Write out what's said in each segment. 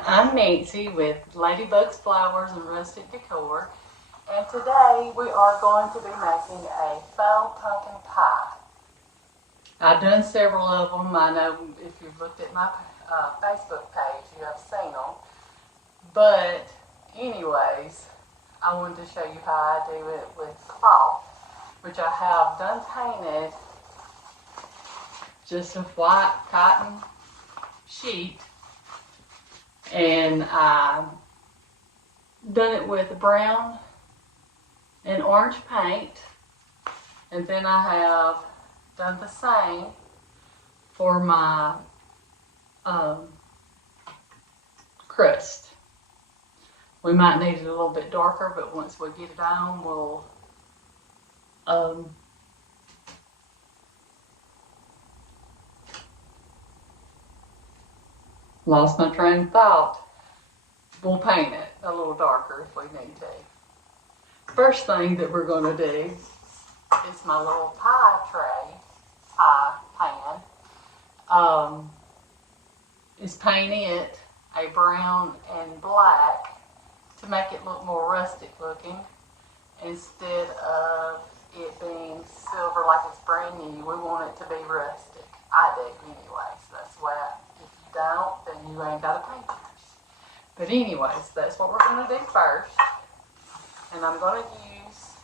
I'm Nancy with Ladybugs Flowers and Rustic Decor, and today we are going to be making a faux pumpkin pie. I've done several of them. I know if you've looked at my Facebook page, you have seen them. But anyways, I wanted to show you how I do it with cloth, which I have done painted just a white cotton sheet. And I've done it with brown and orange paint. And then I have done the same for my crust. We might need it a little bit darker, but once we get it on, we'll lost my train of thought. We'll paint it a little darker if we need to. First thing that we're going to do is my little pie pan. Is paint it a brown and black to make it look more rustic looking instead of it being silver like it's brand new. We want it to be rustic. I do anyway, so that's why if you don't, then you ain't got to paint yours. But anyways, that's what we're going to do first. And I'm going to use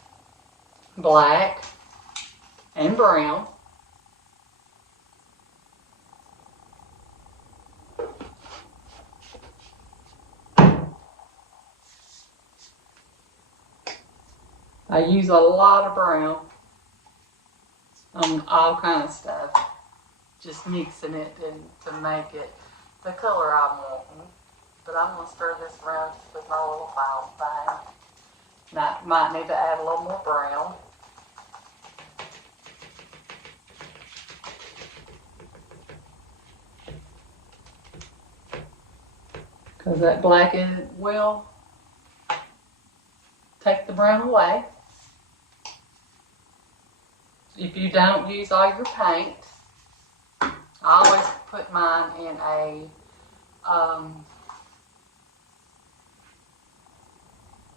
black and brown. I use a lot of brown on all kind of stuff. Just mixing it to make it the color I'm wanting. But I'm going to stir this around just with my little foul thing. Now, might need to add a little more brown. Because that black will take the brown away. If you don't use all your paint, I always put mine in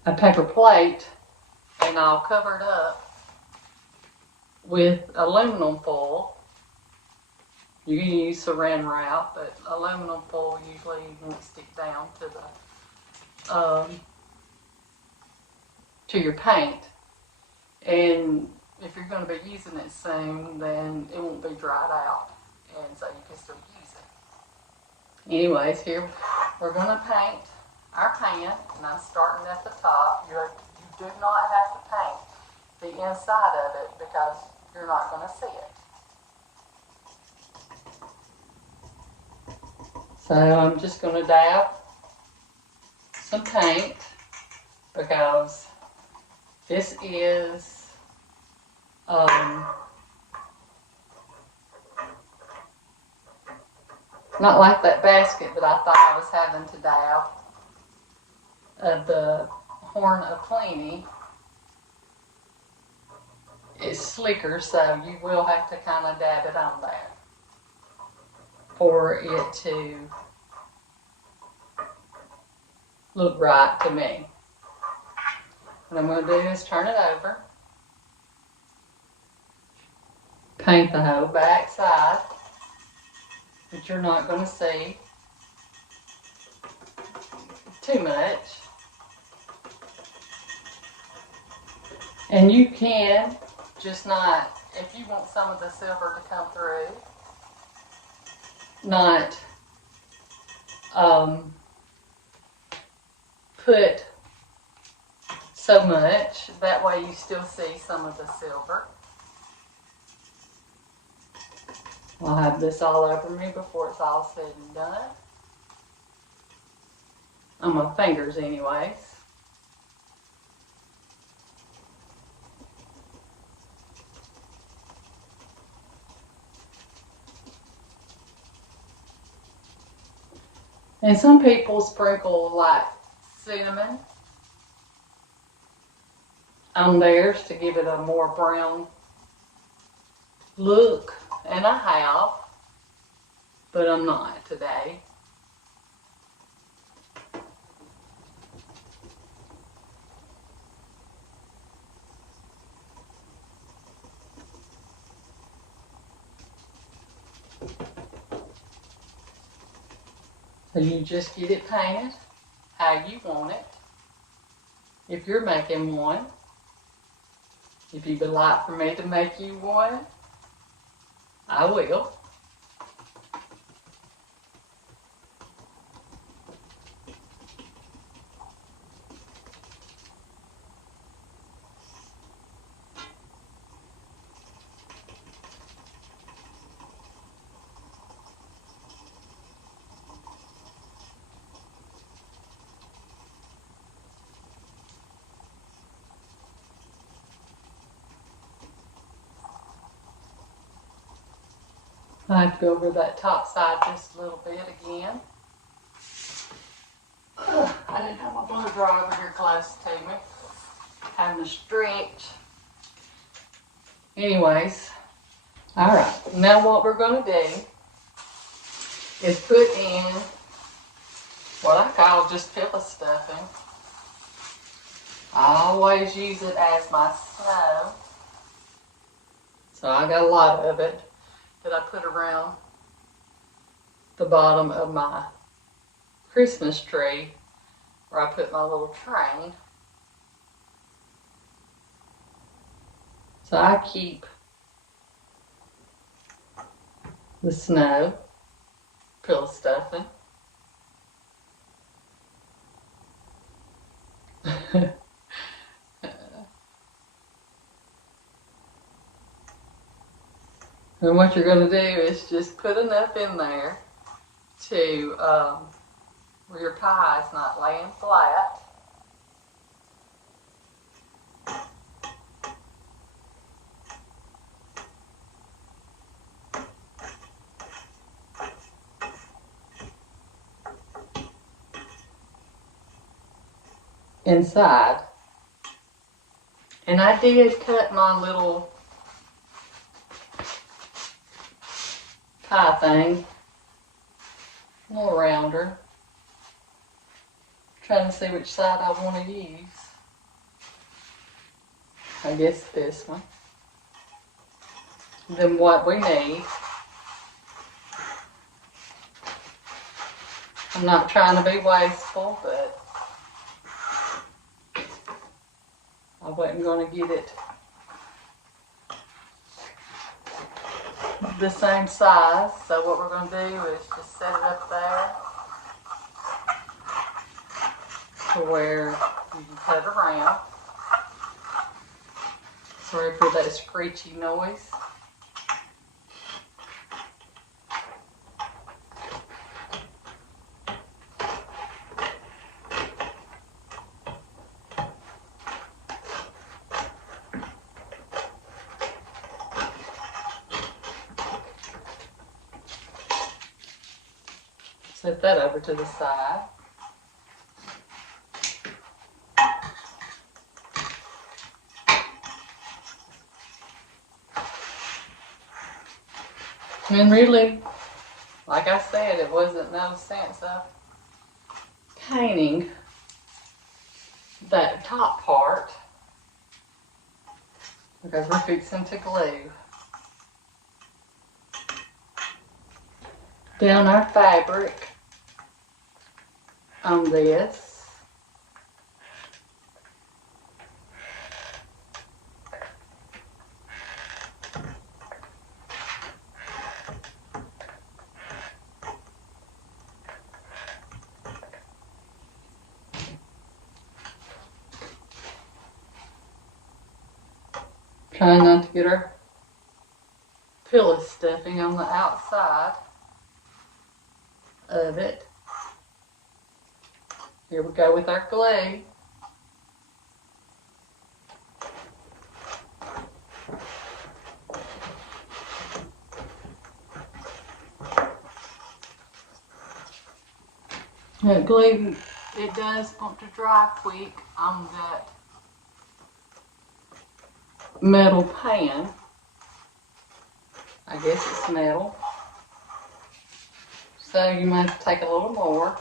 a paper plate, and I'll cover it up with aluminum foil. You can use saran wrap, but aluminum foil usually won't stick down to your paint. And if you're going to be using it soon, then it won't be dried out, and so you can still use it. Anyways, here we're going to paint our pan, and I'm starting at the top. You do not have to paint the inside of it because you're not going to see it. So I'm just going to dab some paint because this is not like that basket that I thought I was having to dab of the Horn of Plenty. It's slicker, so you will have to kind of dab it on there for it to look right to me. What I'm going to do is turn it over, paint the whole back side, but you're not going to see too much. And you can just not, if you want some of the silver to come through, not put so much. That way you still see some of the silver. I'll have this all over me before it's all said and done. On my fingers anyways. And some people sprinkle like cinnamon on theirs to give it a more brown look, and I have, but I'm not today. So you just get it painted how you want it. If you're making one, if you would like for me to make you one, I will. I have to go over that top side just a little bit again. I didn't have my blow dryer over here close to me. Having to stretch. Anyways, alright, now what we're going to do is put in what I call just pillow stuffing. I always use it as my snow. So I got a lot of it that I put around the bottom of my Christmas tree where I put my little train. So I keep the snow pillow stuffing. And what you're going to do is just put enough in there to where your pie is not laying flat. Inside. And I did cut my little pie thing a little rounder. Trying to see which side I want to use. I guess this one. Then what we need, I'm not trying to be wasteful, but I wasn't going to get it the same size. So what we're going to do is just set it up there to where you can cut around. Sorry for that screechy noise. Set that over to the side. And really, like I said, it wasn't no sense of painting that top part because we're fixing to glue down our fabric on this. Trying not to get our pillow stuffing on the outside of it. Here we go with our glue. That glue, it does want to dry quick on that metal pan. I guess it's metal. So you might have to take a little more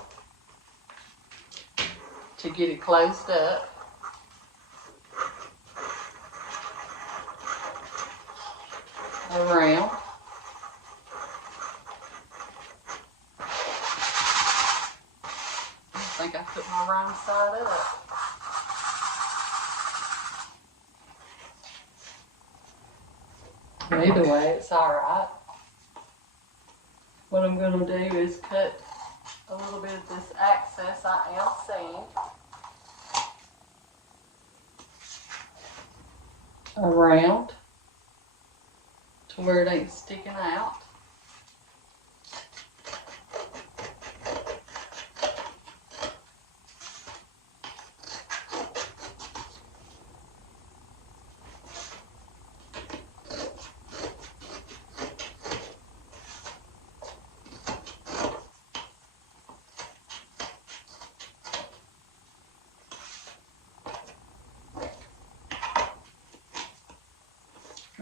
to get it closed up. Around. think I put my wrong side up. Either way, it's alright. What I'm going to do is cut a little bit of this excess I am seeing around to where it ain't sticking out.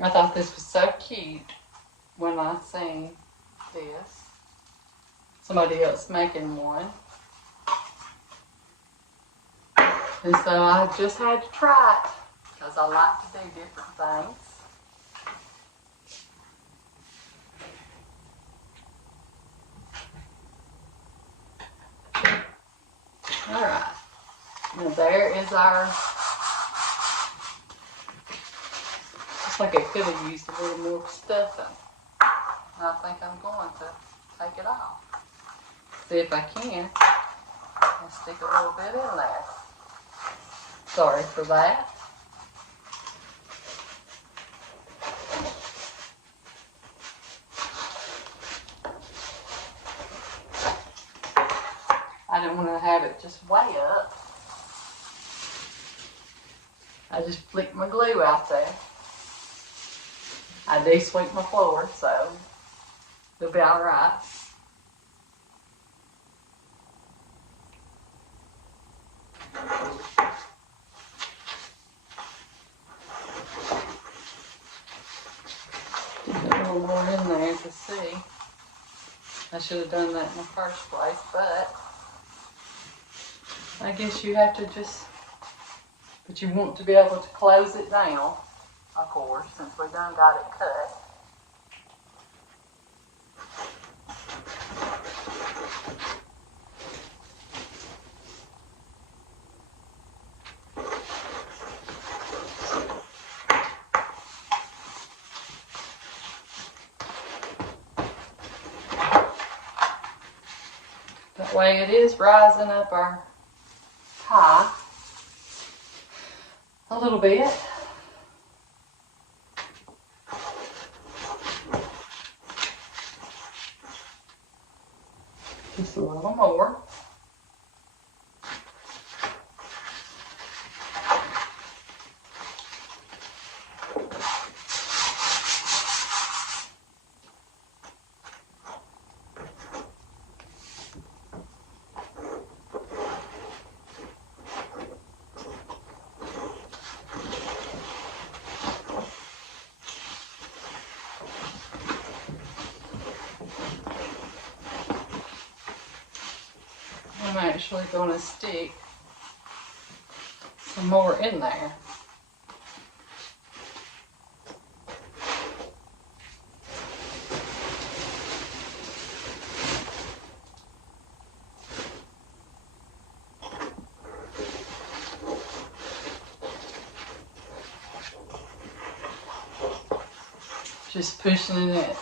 I thought this was so cute when I seen this. Somebody else making one. And so I just had to try it because I like to do different things. Alright. Now there is our... Like I could have used a little more stuffing. I think I'm going to take it off. See if I can. And stick a little bit in there. Sorry for that. I didn't want to have it just way up. I just flicked my glue out there. I do sweep my floor, so it'll be alright. Put a little more in there to see. I should have done that in the first place, but I guess you have to just, but you want to be able to close it down. Of course, since we done got it cut. That way it is rising up our tie a little bit. Just a little more. I'm actually going to stick some more in there. Just pushing it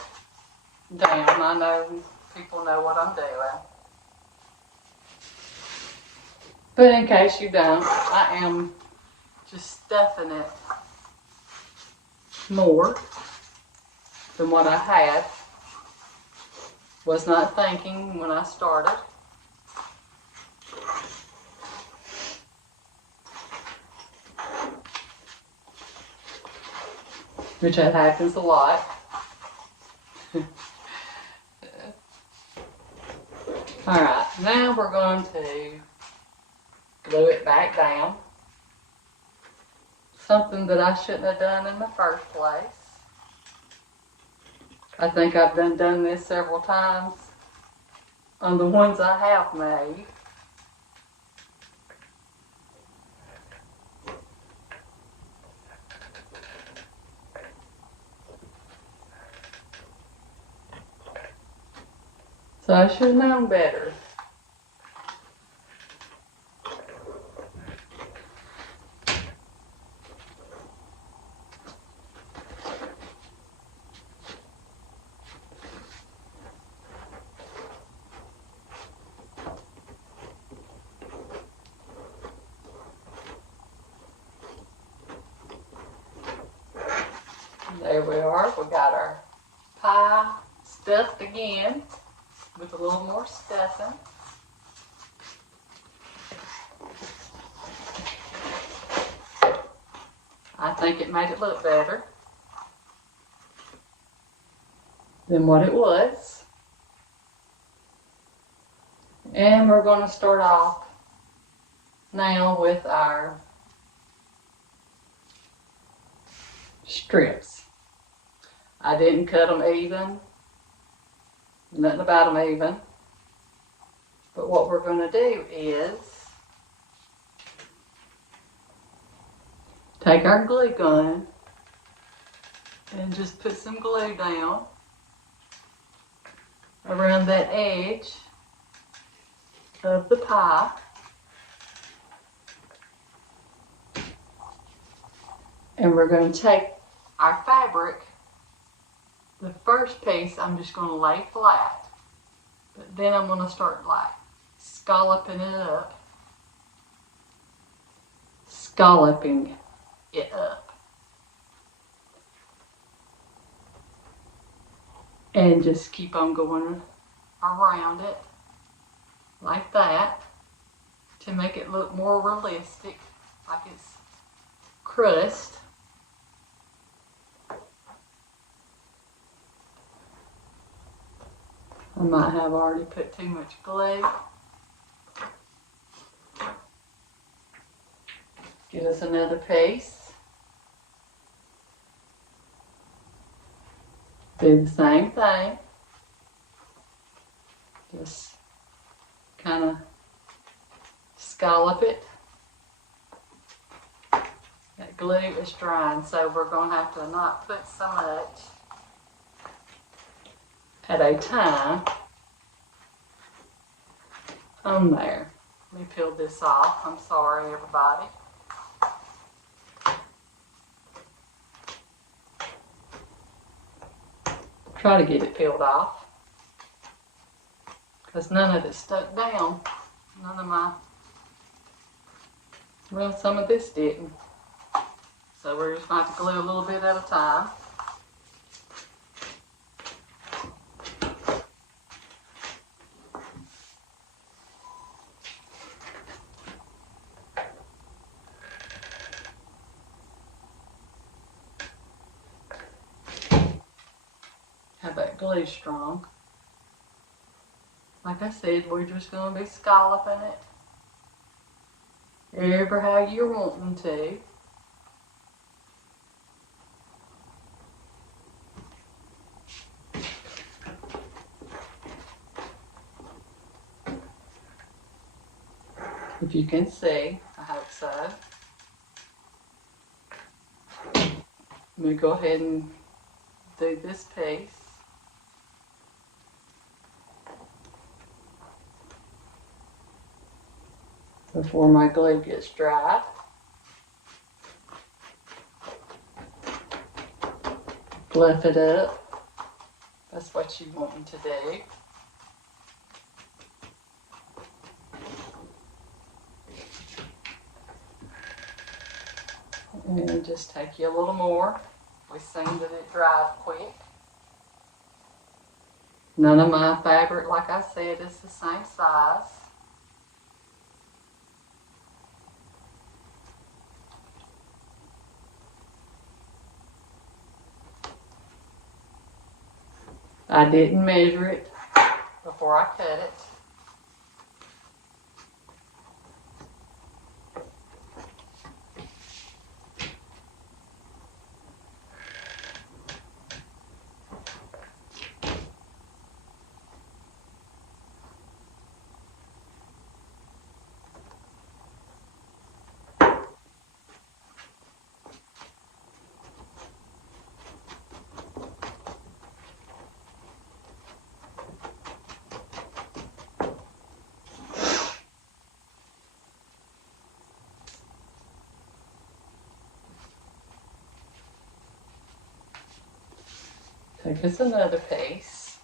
down. I know people know what I'm doing. But in case you don't, I am just stuffing it more than what I had. Was not thinking when I started. Which that happens a lot. Alright, now we're going to glue it back down. Something that I shouldn't have done in the first place. I think I've done this several times on the ones I have made. So I should have known better. There we are. We got our pie stuffed again with a little more stuffing. I think it made it look better than what it was. And we're going to start off now with our strips. I didn't cut them even, nothing about them even. But what we're going to do is take our glue gun and just put some glue down around that edge of the pie. And we're going to take our fabric, the first piece I'm just going to lay flat, but then I'm going to start like scalloping it up. Scalloping it up. And just keep on going around it like that to make it look more realistic, like it's crust. I might have already put too much glue. Give us another piece. Do the same thing. Just kind of scallop it. That glue is drying, so we're going to have to not put so much at a time on there. Let me peel this off. I'm sorry, everybody. Try to get it peeled off because none of it stuck down. None of my, well, some of this didn't. So we're just going to have to glue a little bit at a time. Have that glue strong. Like I said, we're just going to be scalloping it ever how you're wanting to. If you can see, I hope so. Let me go ahead and do this piece. Before my glue gets dry. Fluff it up. That's what you want to do. And it'll just take you a little more. We've seen that it dries quick. None of my fabric, like I said, is the same size. I didn't measure it before I cut it. Take us another piece.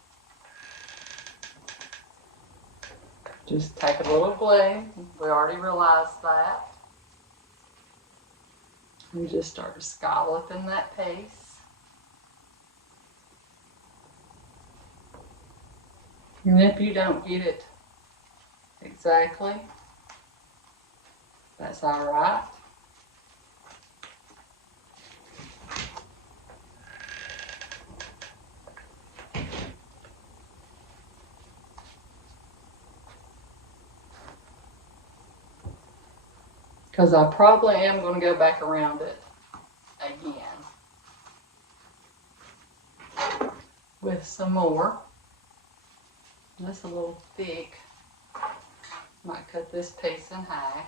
Just take a little glue. We already realized that. And just start scalloping that piece. And if you don't get it exactly, that's all right. Because I probably am going to go back around it again with some more. That's a little thick. Might cut this piece in half.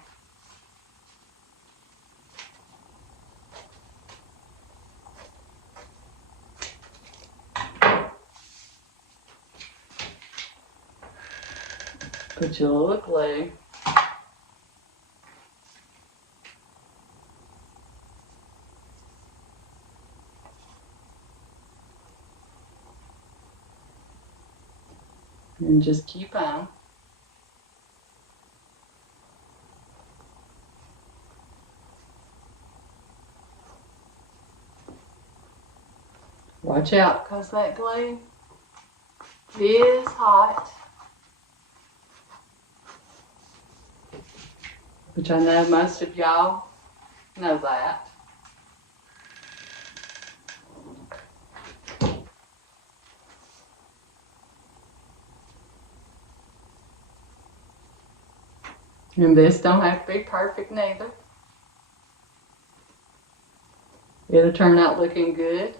Put your little glue. And just keep on. Watch out, because that glue is hot. Which I know most of y'all know that. And this don't have to be perfect neither. It'll turn out looking good.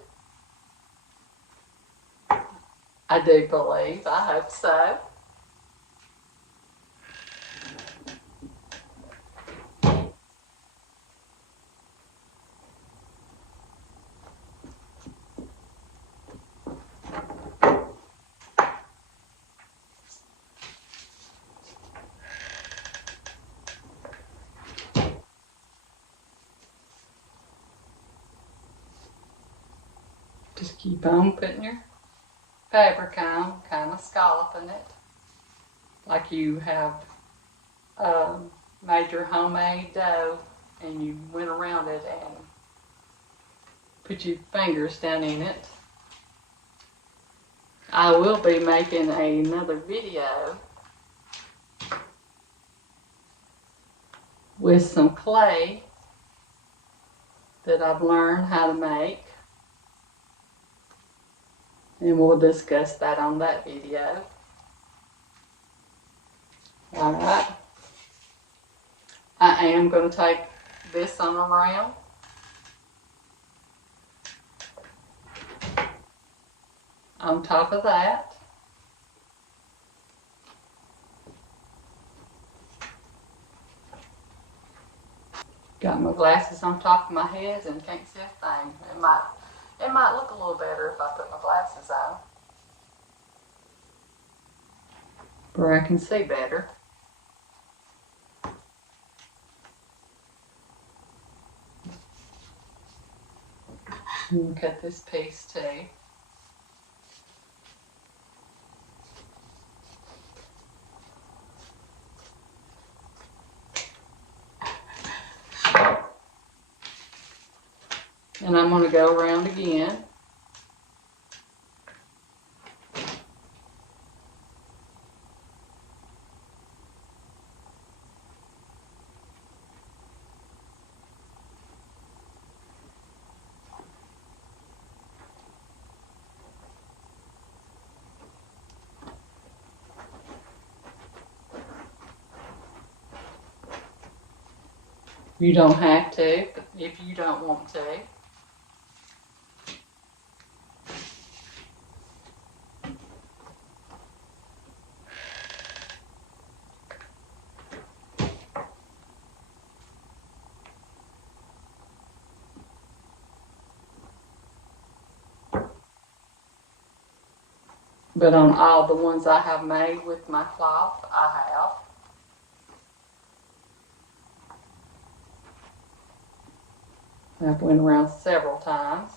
I do believe. I hope so. Just keep on putting your fabric on, kind of scalloping it, like you have made your homemade dough and you went around it and put your fingers down in it. I will be making another video with some clay that I've learned how to make. And we'll discuss that on that video. Alright. I am going to take this on around. On top of that. Got my glasses on top of my head and can't see a thing. It might look a little better if I put my glasses on, where I can see better. And cut this piece too. And I'm going to go around again. You don't have to, if you don't want to. But on all the ones I have made with my cloth, I have. I've went around several times.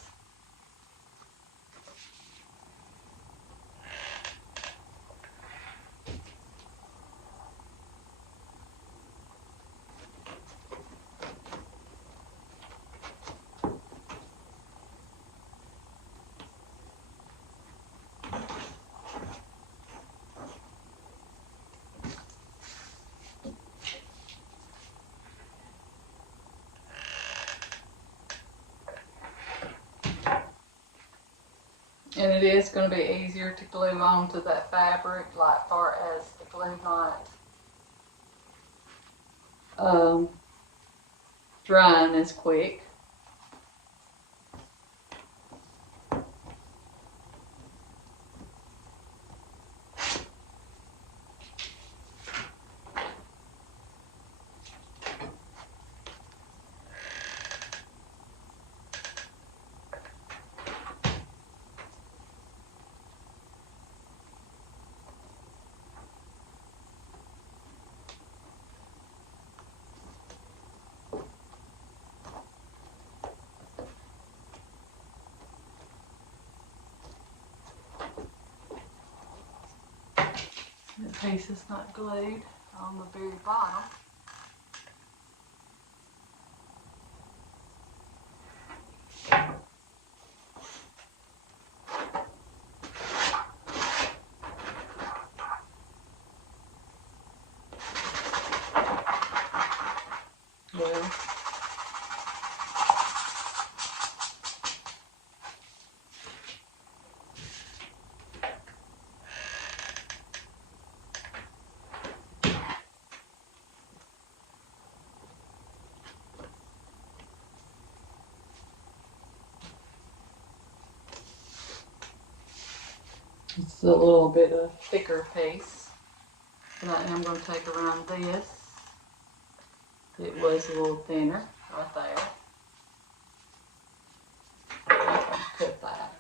it is going to be easier to glue onto that fabric, like far as the glue not drying as quick. The piece is not glued on the very bottom. Well, it's a little bit of a thicker piece, but I am going to take around this. It was a little thinner right there. I'm going to cut that.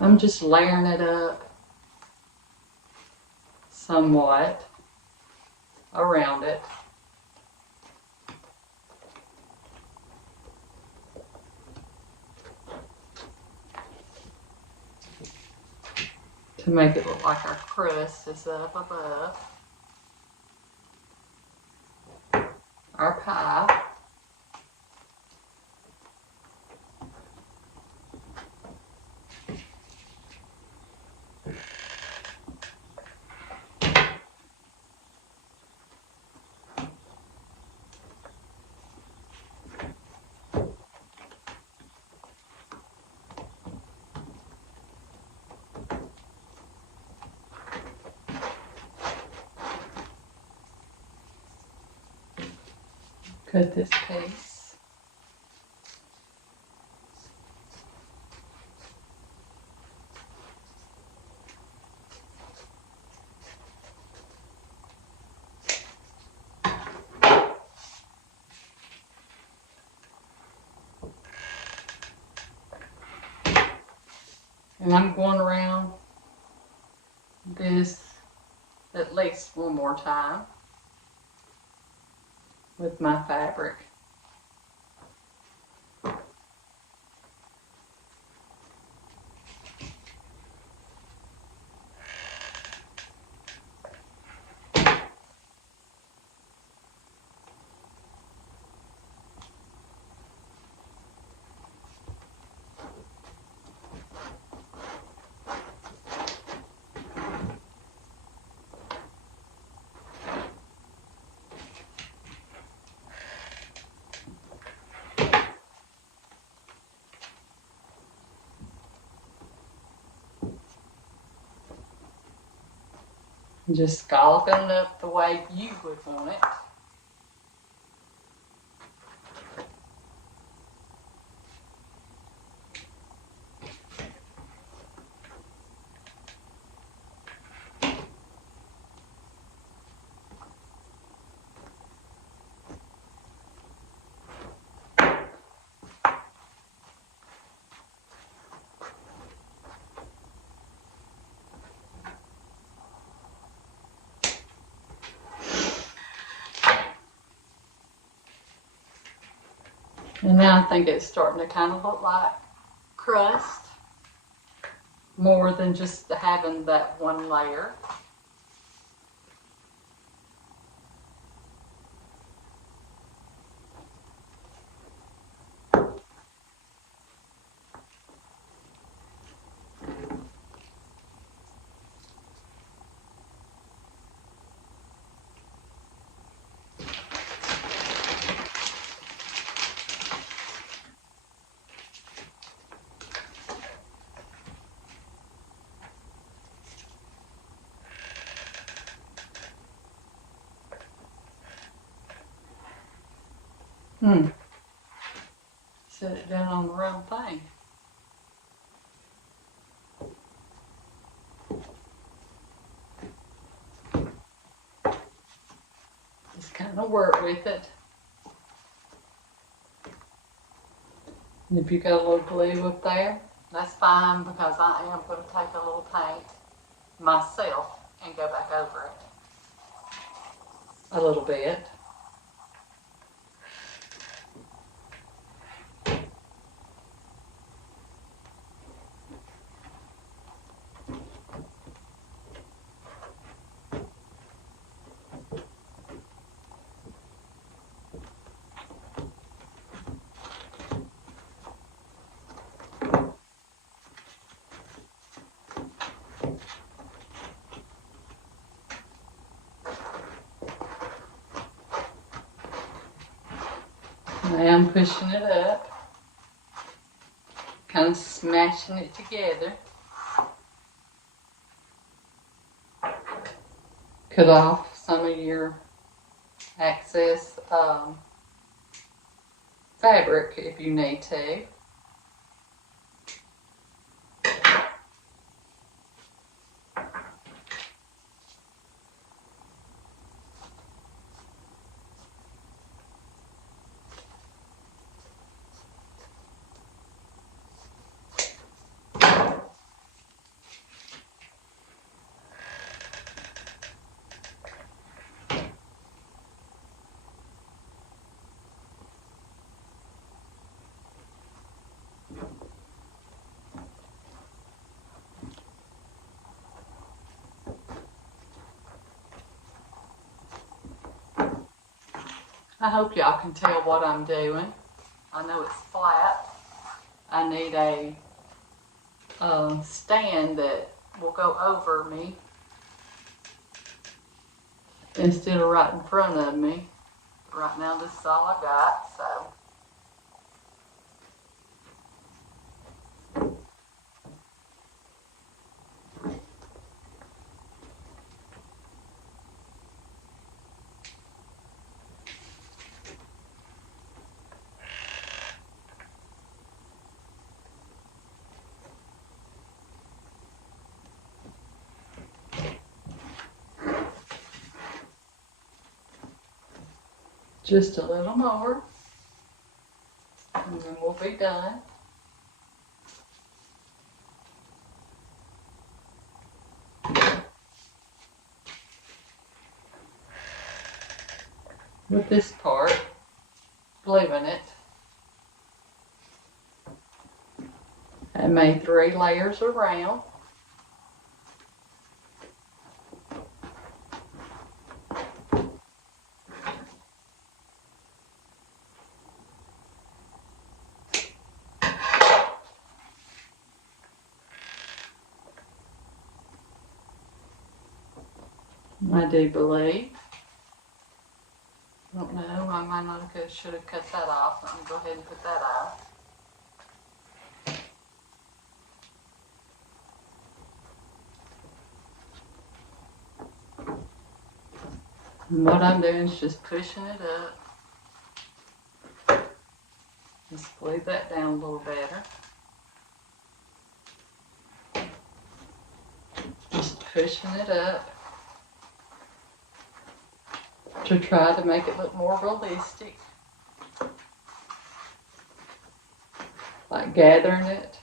I'm just layering it up somewhat around it. To make it look like our crust is up above our pie. Cut this piece. And I'm going around this at least one more time with my fabric. Just scalloping it up the way you would want it. And now I think it's starting to kind of look like crust, more than just having that one layer. Set it down on the wrong thing. Just kind of work with it. And if you got a little glue up there, that's fine, because I am going to take a little paint myself and go back over it a little bit. Now I'm pushing it up, kind of smashing it together. Cut off some of your excess fabric if you need to. I hope y'all can tell what I'm doing. I know it's flat. I need a stand that will go over me instead of right in front of me. Right now this is all I got, so. Just a little more, and then we'll be done. With this part, gluing it. I made 3 layers around. I do believe. I don't know, I might not have should have cut that off. I'm going to go ahead and put that off. And what I'm doing is just pushing it up. Just glue that down a little better. Just pushing it up to try to make it look more realistic. Like gathering it.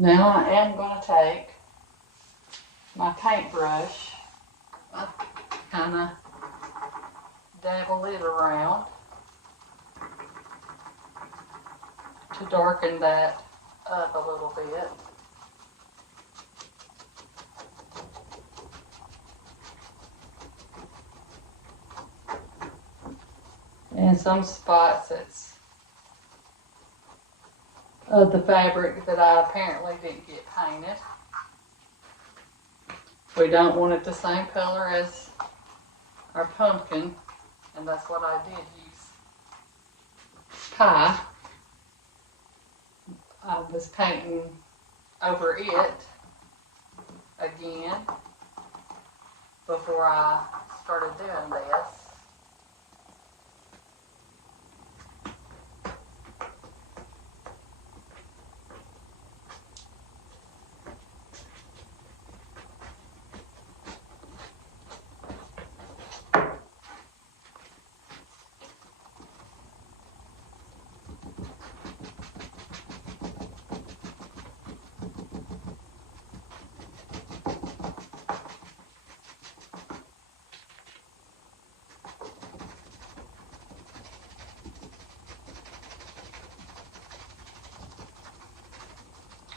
Now I am going to take my paintbrush, kind of dabble it around to darken that up a little bit. And some spots it's of the fabric that I apparently didn't get painted. We don't want it the same color as our pumpkin, and that's what I did use. Pie. I was painting over it again before I started doing this.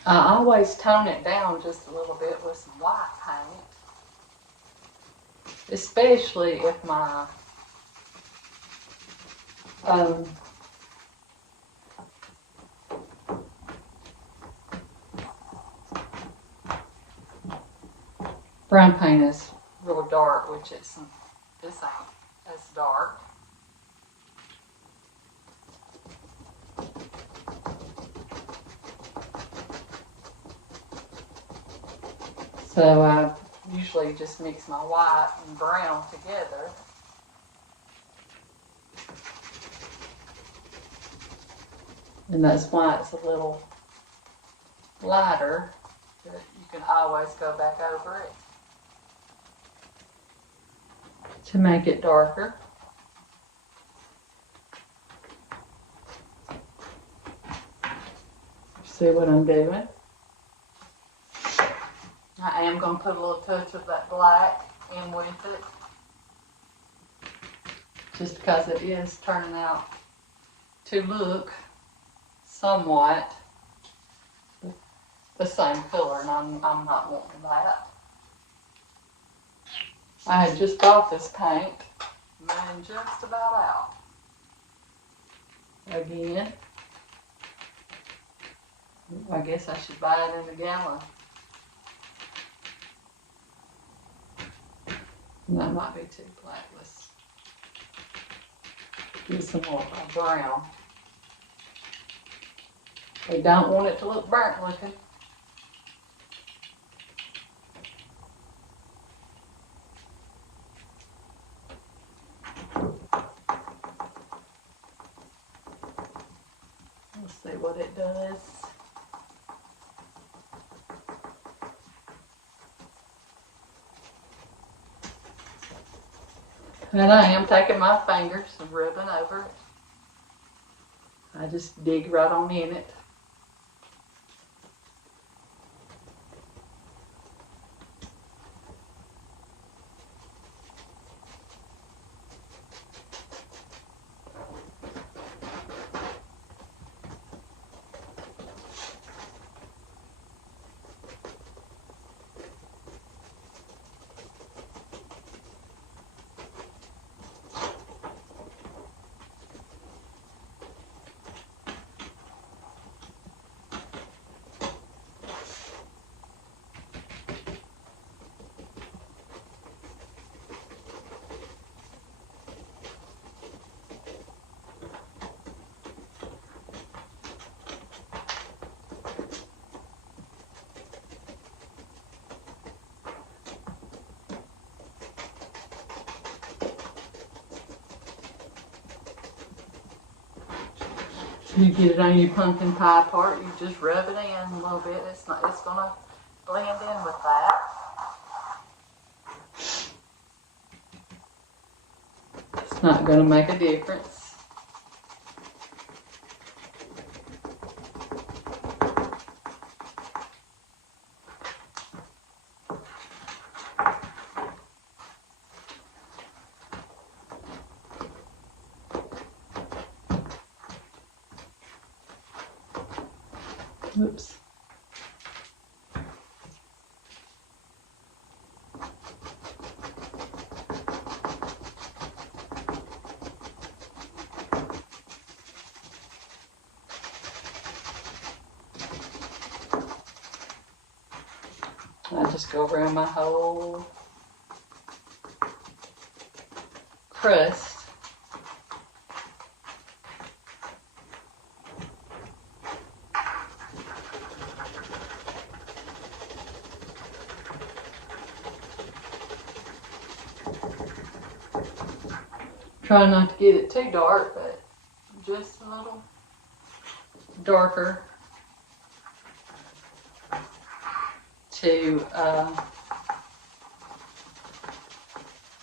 I always tone it down just a little bit with some white paint, especially if my brown paint is real dark, which this ain't as dark. So I usually just mix my white and brown together. And that's why it's a little lighter, but you can always go back over it to make it darker. See what I'm doing? I am going to put a little touch of that black in with it, just because it is turning out to look somewhat the same color, and I'm not wanting that. I had just bought this paint, and I'm just about out. Again, I guess I should buy it in a gallon. That might be too black. Let's do some more brown. We don't want it to look burnt looking. Let's see what it does. And I am taking my fingers and rubbing over it. I just dig right on in it. You get it on your pumpkin pie part, you just rub it in a little bit. It's gonna blend in with that. It's not gonna make a difference. Oops. I just go around my whole crust. Try not to get it too dark, but just a little darker to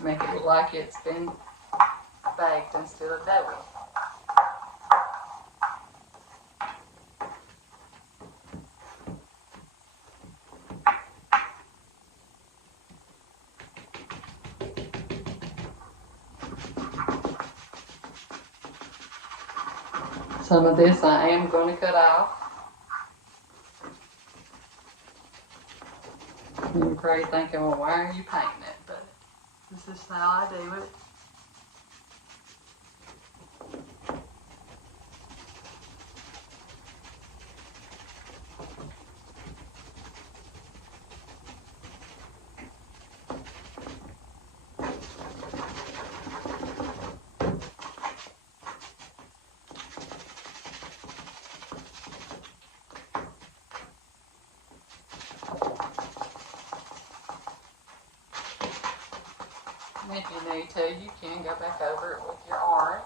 make it look like it's been baked instead of doughy. Some of this I am going to cut off. You're probably thinking, well, why are you painting it? But this is how I do it. If you need to, you can go back over it with your orange.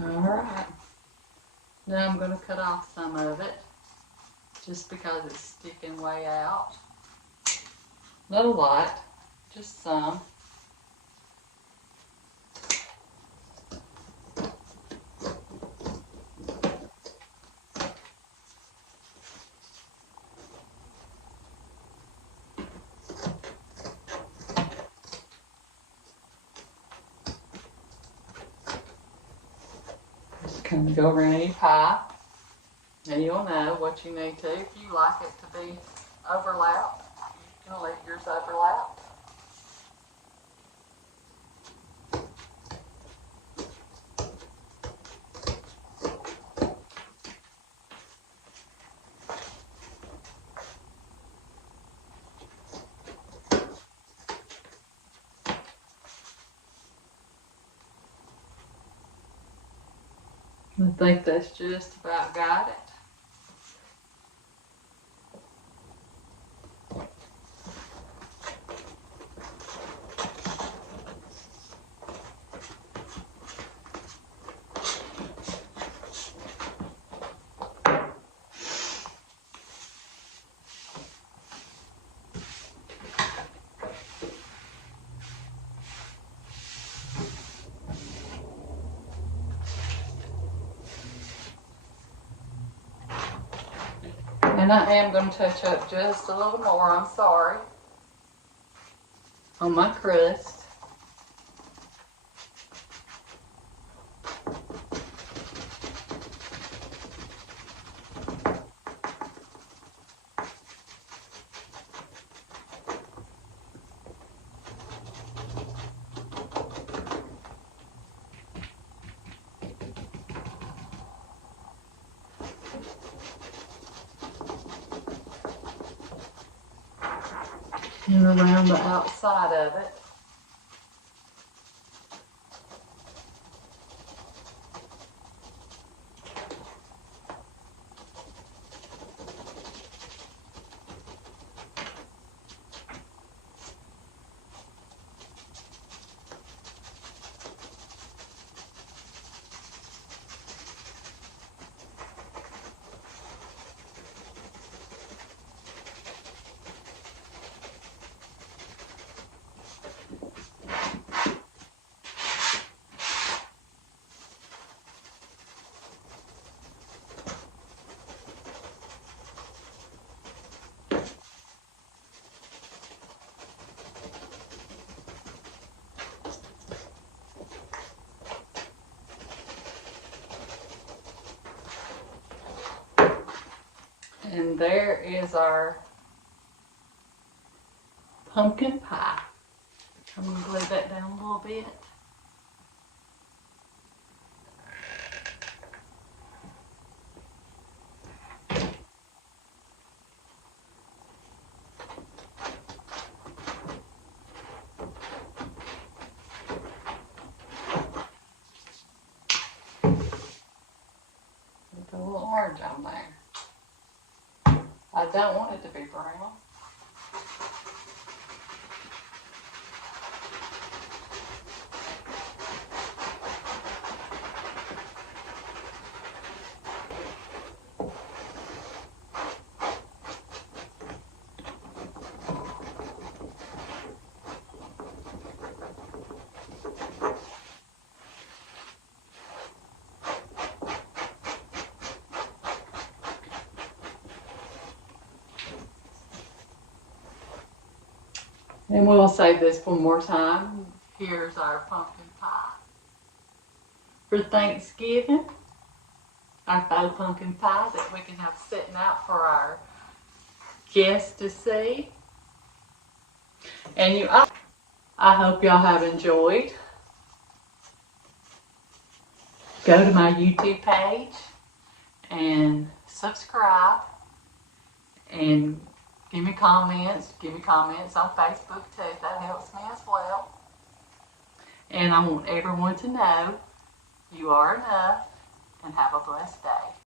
Alright, now I'm going to cut off some of it just because it's sticking way out. Not a lot, just some. Just kind of go around your pie, and you'll know what you need to. If you like it to be overlapped, you can let yours overlap. I think that's just about got it. And I am going to touch up just a little more, I'm sorry, on my crust. And around the outside of it. And there is our pumpkin pie. I'm going to glue that down a little bit. Put a little orange on there. I don't want it to be brown. And we'll say this one more time. Here's our pumpkin pie. For Thanksgiving, our faux pumpkin pie that we can have sitting out for our guests to see. And I hope y'all have enjoyed. Go to my YouTube page and subscribe and give me comments. Give me comments on Facebook too. That helps me as well. And I want everyone to know you are enough, and have a blessed day.